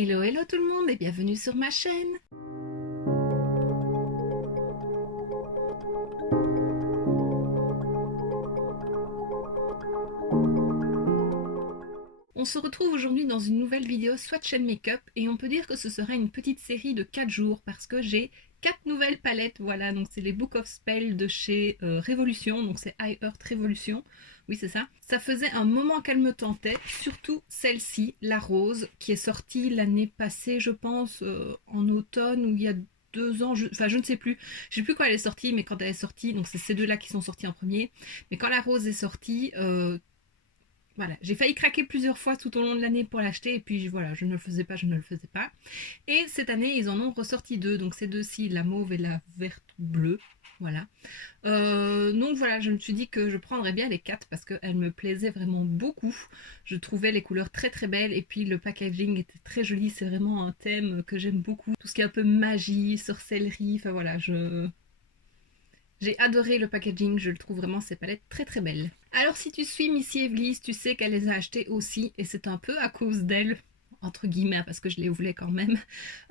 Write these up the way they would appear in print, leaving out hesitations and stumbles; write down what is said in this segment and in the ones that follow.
Hello hello tout le monde et bienvenue sur ma chaîne. On se retrouve aujourd'hui dans une nouvelle vidéo Swatch and Makeup et on peut dire que ce sera une petite série de 4 jours parce que j'ai 4 nouvelles palettes, voilà, donc c'est les Book of Spell de chez Révolution, donc c'est I Heart Révolution, oui c'est ça. Ça faisait un moment qu'elle me tentait, surtout celle-ci, la rose, qui est sortie l'année passée je pense, en automne ou il y a 2 ans, enfin je ne sais plus, je sais plus quand elle est sortie, mais quand elle est sortie, donc c'est ces deux-là qui sont sortis en premier, mais quand la rose est sortie, voilà, j'ai failli craquer plusieurs fois tout au long de l'année pour l'acheter et puis voilà, je ne le faisais pas, je ne le faisais pas. Et cette année, ils en ont ressorti deux, donc ces deux-ci, la mauve et la verte bleue, voilà. Donc voilà, je me suis dit que je prendrais bien les 4 parce qu'elles me plaisaient vraiment beaucoup. Je trouvais les couleurs très très belles et puis le packaging était très joli, c'est vraiment un thème que j'aime beaucoup. Tout ce qui est un peu magie, sorcellerie, enfin voilà, j'ai adoré le packaging, je le trouve vraiment ces palettes très très belles. Alors si tu suis Missy Evelyss, tu sais qu'elle les a achetées aussi et c'est un peu à cause d'elle, entre guillemets parce que je les voulais quand même,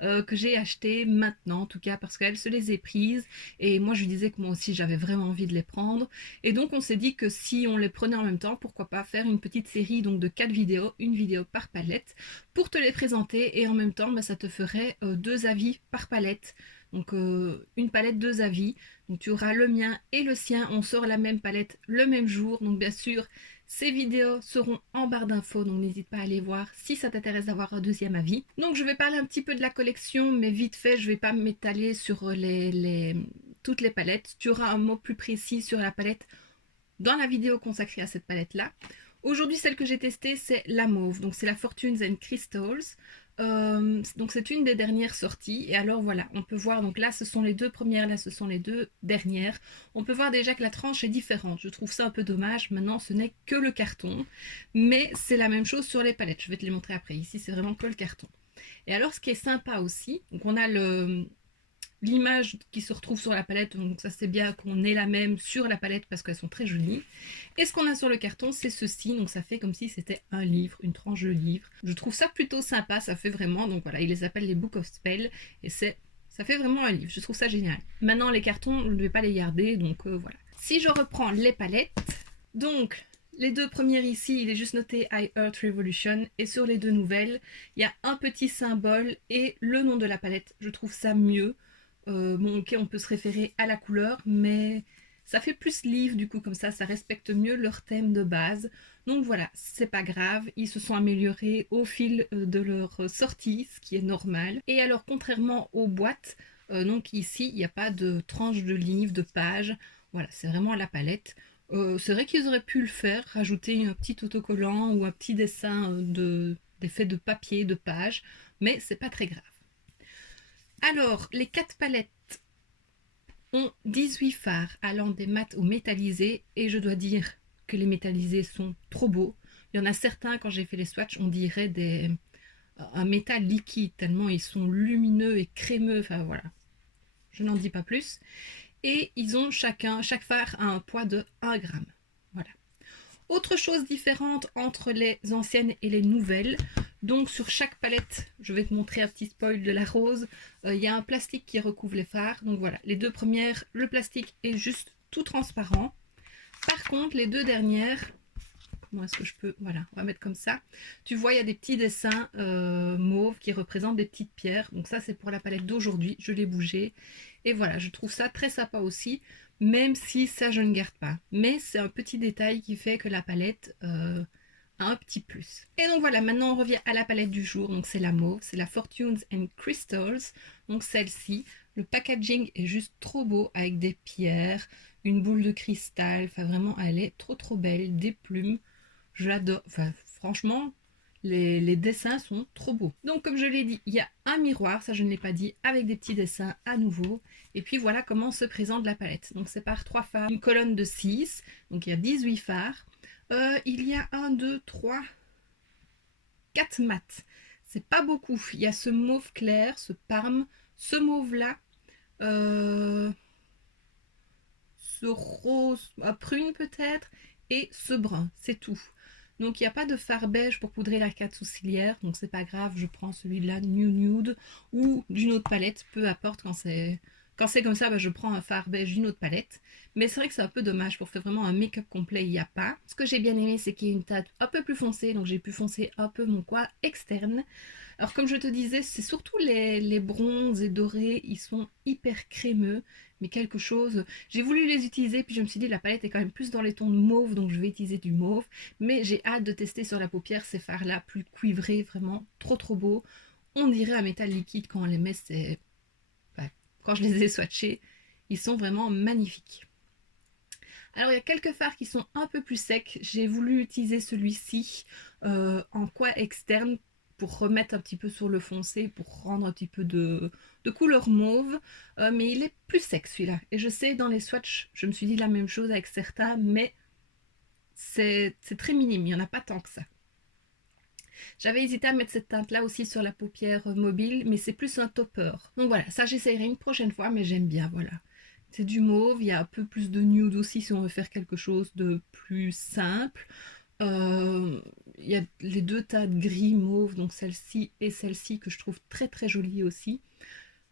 que j'ai acheté maintenant en tout cas parce qu'elle se les est prises et moi je lui disais que moi aussi j'avais vraiment envie de les prendre et donc on s'est dit que si on les prenait en même temps, pourquoi pas faire une petite série donc de 4 vidéos, une vidéo par palette pour te les présenter et en même temps ça te ferait 2 avis par palette. Donc une palette 2 avis, donc tu auras le mien et le sien, on sort la même palette le même jour, donc bien sûr ces vidéos seront en barre d'infos, donc n'hésite pas à aller voir si ça t'intéresse d'avoir un deuxième avis. Donc je vais parler un petit peu de la collection, mais vite fait, je vais pas m'étaler sur toutes les palettes. Tu auras un mot plus précis sur la palette dans la vidéo consacrée à cette palette-là. Aujourd'hui, celle que j'ai testée, c'est la mauve, donc c'est la Fortunes and Crystals. Donc c'est une des dernières sorties et alors voilà, on peut voir, donc là ce sont les deux premières, là ce sont les deux dernières. On peut voir déjà que la tranche est différente, je trouve ça un peu dommage. Maintenant ce n'est que le carton, mais c'est la même chose sur les palettes, je vais te les montrer après. Ici c'est vraiment que le carton. Et alors ce qui est sympa aussi, donc on a l'image qui se retrouve sur la palette, donc ça c'est bien qu'on ait la même sur la palette parce qu'elles sont très jolies. Et ce qu'on a sur le carton, c'est ceci, donc ça fait comme si c'était un livre, une tranche de livre. Je trouve ça plutôt sympa, ça fait vraiment, donc voilà, ils les appellent les Book of Spell, et ça fait vraiment un livre, je trouve ça génial. Maintenant les cartons, je ne vais pas les garder, donc voilà. Si je reprends les palettes, donc les deux premières ici, il est juste noté I Heart Revolution, et sur les deux nouvelles, il y a un petit symbole et le nom de la palette, je trouve ça mieux. Bon ok, on peut se référer à la couleur, mais ça fait plus livre du coup, comme ça respecte mieux leur thème de base. Donc voilà, c'est pas grave, ils se sont améliorés au fil de leur sortie, ce qui est normal. Et alors contrairement aux boîtes, donc ici il n'y a pas de tranche de livre, de page, voilà, c'est vraiment la palette. C'est vrai qu'ils auraient pu le faire, rajouter un petit autocollant ou un petit dessin d'effet de papier, de page, mais c'est pas très grave. Alors, les 4 palettes ont 18 fards allant des mats au métallisé et je dois dire que les métallisés sont trop beaux. Il y en a certains, quand j'ai fait les swatchs, on dirait un métal liquide tellement ils sont lumineux et crémeux, enfin voilà, je n'en dis pas plus. Et ils ont chaque phare a un poids de 1 gramme. Voilà. Autre chose différente entre les anciennes et les nouvelles, donc sur chaque palette, je vais te montrer un petit spoil de la rose, il y a un plastique qui recouvre les fards. Donc voilà, les deux premières, le plastique est juste tout transparent. Par contre, les deux dernières, comment est-ce que je peux, voilà, on va mettre comme ça. Tu vois, il y a des petits dessins mauves qui représentent des petites pierres. Donc ça, c'est pour la palette d'aujourd'hui, je l'ai bougé. Et voilà, je trouve ça très sympa aussi, même si ça, je ne garde pas. Mais c'est un petit détail qui fait que la palette a un petit plus. Et donc voilà, maintenant on revient à la palette du jour. Donc c'est la mauve, c'est la Fortunes and Crystals. Donc celle-ci, le packaging est juste trop beau avec des pierres, une boule de cristal. Enfin vraiment, elle est trop trop belle, des plumes. Je l'adore. Enfin franchement, les dessins sont trop beaux. Donc comme je l'ai dit, il y a un miroir, ça je ne l'ai pas dit, avec des petits dessins à nouveau. Et puis voilà comment se présente la palette. Donc c'est par 3 fards, une colonne de 6, donc il y a 18 fards. Il y a 1, 2, 3, 4 mats. C'est pas beaucoup. Il y a ce mauve clair, ce parme, ce mauve là, ce rose à prune peut-être, et ce brun, c'est tout. Donc il n'y a pas de fard beige pour poudrer l'arcade sourcilière, donc c'est pas grave, je prends celui-là New Nude ou d'une autre palette, peu importe quand c'est comme ça, bah, je prends un fard beige d'une autre palette. Mais c'est vrai que c'est un peu dommage pour faire vraiment un make-up complet, il n'y a pas. Ce que j'ai bien aimé, c'est qu'il y ait une teinte un peu plus foncée, donc j'ai pu foncer un peu mon coin externe. Alors comme je te disais, c'est surtout les bronzes et dorés, ils sont hyper crémeux, mais quelque chose... J'ai voulu les utiliser, puis je me suis dit la palette est quand même plus dans les tons de mauve, donc je vais utiliser du mauve. Mais j'ai hâte de tester sur la paupière ces fards-là, plus cuivrés, vraiment trop trop beaux. On dirait un métal liquide quand on les met, c'est... Enfin, quand je les ai swatchés, ils sont vraiment magnifiques. Alors il y a quelques fards qui sont un peu plus secs. J'ai voulu utiliser celui-ci en coin externe pour remettre un petit peu sur le foncé, pour rendre un petit peu de couleur mauve. Mais il est plus sec celui-là. Et je sais, dans les swatchs, je me suis dit la même chose avec certains, mais c'est très minime, il n'y en a pas tant que ça. J'avais hésité à mettre cette teinte là aussi sur la paupière mobile, mais c'est plus un topper. Donc voilà, ça j'essayerai une prochaine fois, mais j'aime bien, voilà. C'est du mauve, il y a un peu plus de nude aussi si on veut faire quelque chose de plus simple. Il y a les deux teintes gris mauve, donc celle-ci et celle-ci que je trouve très très jolie aussi.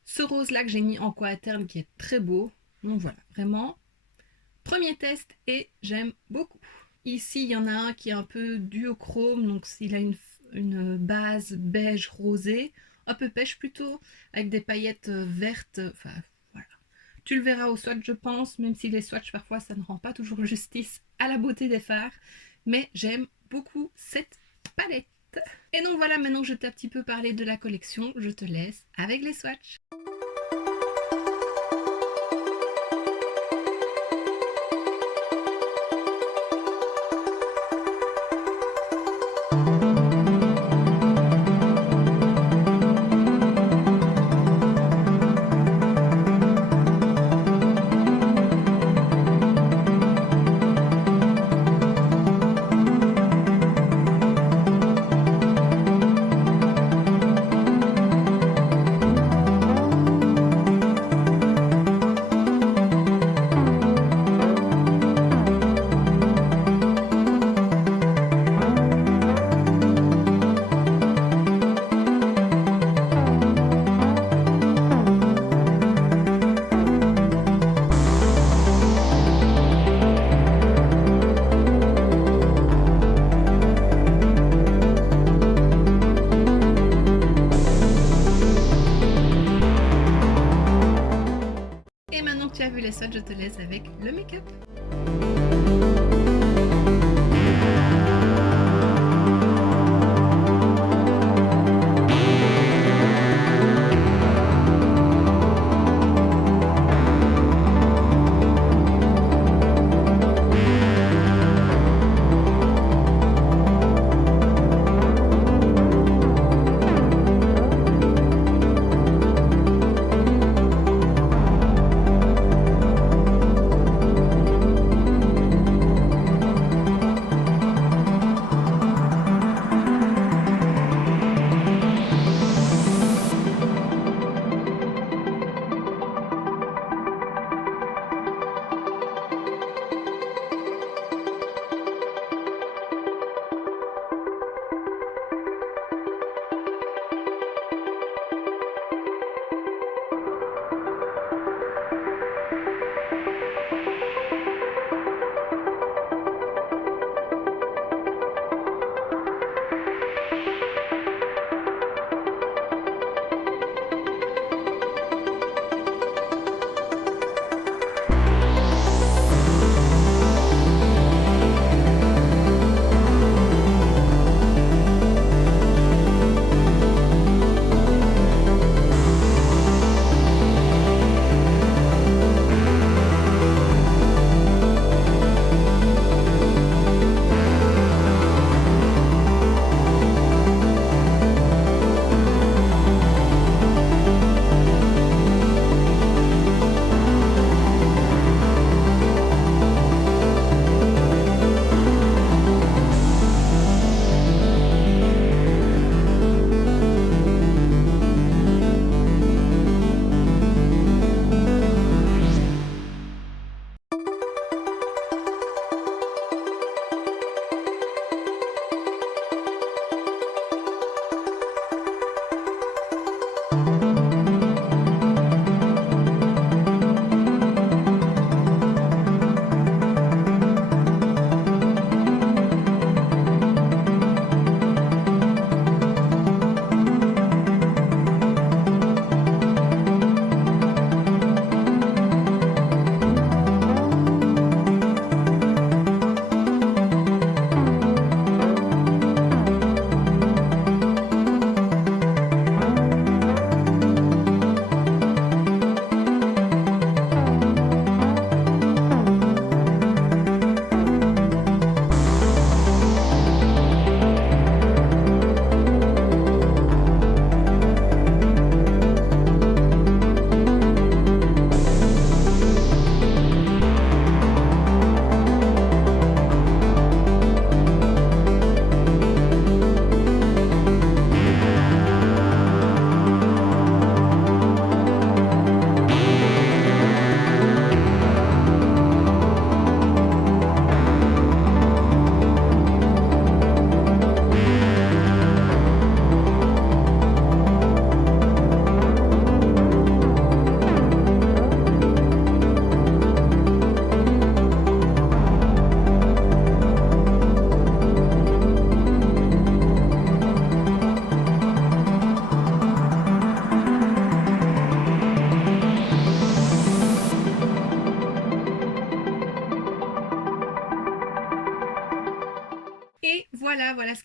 Ce rose là que j'ai mis en coin interne qui est très beau. Donc voilà, vraiment, premier test et j'aime beaucoup. Ici, il y en a un qui est un peu duochrome, donc il a une base beige rosé, un peu pêche plutôt, avec des paillettes vertes. Enfin, voilà. Tu le verras au swatch, je pense, même si les swatchs, parfois, ça ne rend pas toujours justice à la beauté des fards. Mais j'aime beaucoup cette palette. Et donc voilà, maintenant que je t'ai un petit peu parlé de la collection, je te laisse avec les swatchs. Et maintenant que tu as vu les swatchs, je te laisse avec le make-up.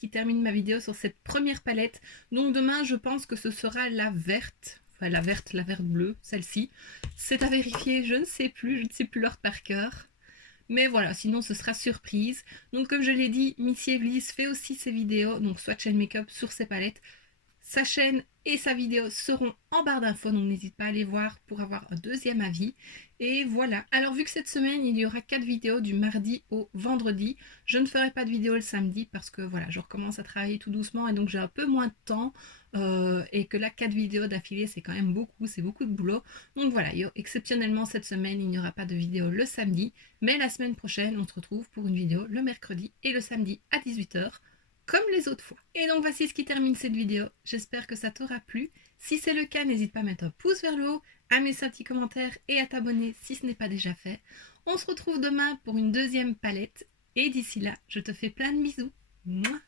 qui termine ma vidéo sur cette première palette. Donc demain, je pense que ce sera la verte. Enfin, la verte bleue, celle-ci. C'est à vérifier, je ne sais plus l'ordre par cœur. Mais voilà, sinon ce sera surprise. Donc comme je l'ai dit, Missy Evely's fait aussi ses vidéos, donc Swatch and Makeup sur ses palettes. Sa chaîne et sa vidéo seront en barre d'infos, donc n'hésite pas à aller voir pour avoir un deuxième avis. Et voilà. Alors vu que cette semaine il y aura 4 vidéos du mardi au vendredi, je ne ferai pas de vidéo le samedi parce que voilà, je recommence à travailler tout doucement et donc j'ai un peu moins de temps. Et que là 4 vidéos d'affilée c'est quand même beaucoup, c'est beaucoup de boulot. Donc voilà, exceptionnellement cette semaine il n'y aura pas de vidéo le samedi, mais la semaine prochaine on se retrouve pour une vidéo le mercredi et le samedi à 18h comme les autres fois. Et donc voici ce qui termine cette vidéo. J'espère que ça t'aura plu. Si c'est le cas, n'hésite pas à mettre un pouce vers le haut, à mettre un petit commentaire et à t'abonner si ce n'est pas déjà fait. On se retrouve demain pour une deuxième palette. Et d'ici là, je te fais plein de bisous. Mouah.